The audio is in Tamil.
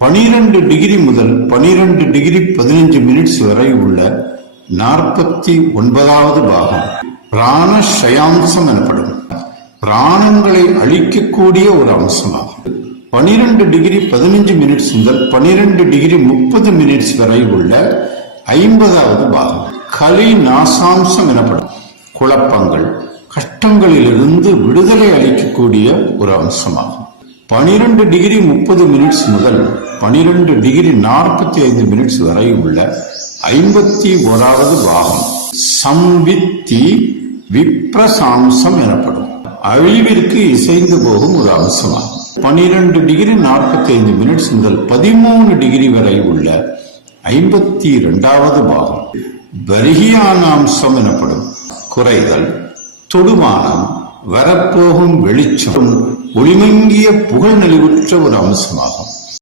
12 டிகிரி முதல் 12 டிகிரி 15 மினிட்ஸ் வரை உள்ள 49வது பாகம் பிராண சயாம்சம் எனப்படும். பிராணங்களை அழிக்கக்கூடிய ஒரு அம்சமாகும். 12 டிகிரி 15 மினிட்ஸ் முதல் 12 டிகிரி 30 மினிட்ஸ் வரை உள்ள 50வது பாகம் கலி நாசாம்சம் எனப்படும். குழப்பங்கள், கஷ்டங்களிலிருந்து விடுதலை அளிக்கக்கூடிய ஒரு அம்சமாகும். 12 டிகிரி 30 மினிட்ஸ் முதல் 12 டிகிரி 45 மினிட்ஸ் வரை உள்ள 51வது பாகம் சம்வித்தி விப்ரசாம்சம் எனப்படும். அழிவிற்கு இசைந்து போகும் ஒரு அம்சமாகும். 12 டிகிரி 45 மினிட்ஸ் முதல் 13 டிகிரி வரை உள்ள 52வது பாகம் பரிகியானாம்சம் எனப்படும். குறைகள், தொடுமானம், வரப்போகும் வெளிச்சம், ஒளிமங்கிய புகழ் நலிவுற்ற ஒரு அம்சமாகும்.